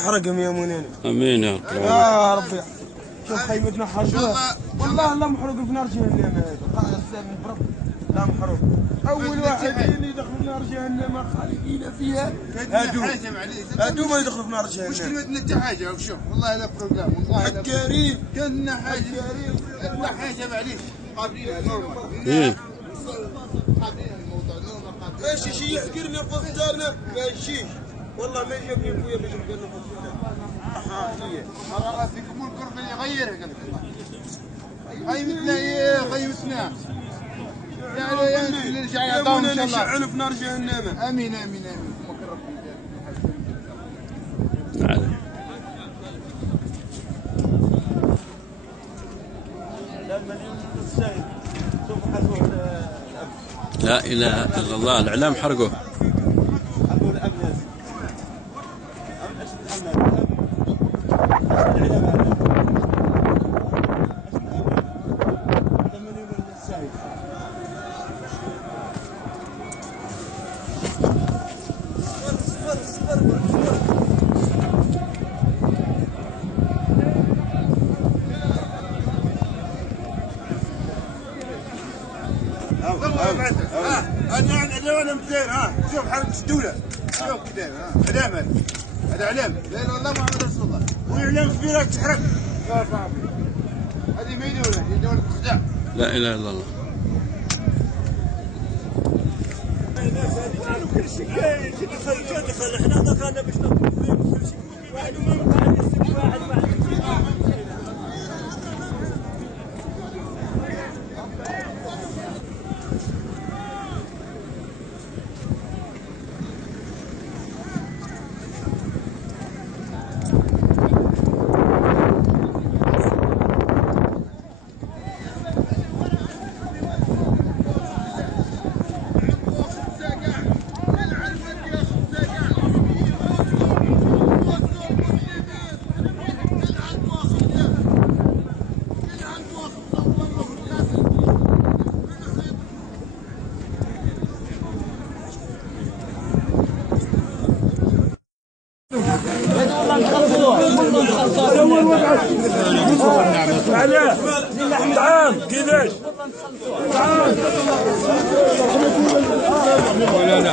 حرقهم يا منين. امين يا رب. يا ربي شوف خيمتنا حرقوها والله لا محروق في نار جهنم. هذا لا محروق. اول واحد اللي يدخل في نار جهنم خالدين فيها هادو ما يدخلوا في نار جهنم. مشكلتنا حاجه وشوف والله لا بروجرام والله لا حكارين كنا حاجه كنا حاجه معليش قابلين نورمال. قابلين الموضوع نورمال. ماشي شي يحكرني في دارنا ماشي والله ما يجيبني خويا باش نبقى في الدار. راه فيكم الكرب اللي يغيرها قال لك خيمتنا ايه خيمتنا يعني نرجع يعطاهم ان شاء الله. نشعل في نار جهنم. امين امين امين. لا اله الا الله. الاعلام حرقه. انا مزين. شوف حركة الدولة شوف كذا علامة هذا علامة لا اله الا الله محمد رسول الله والاعلام كبيرة تحرق. هذه ما هي دولة هي دولة الصداع. لا اله الا الله. كل شيء دخل احنا دخلنا باش نطلب فيه كل شيء واحد ما قاعد يسب واحد تعال كيفاش؟ تعال لا لا لا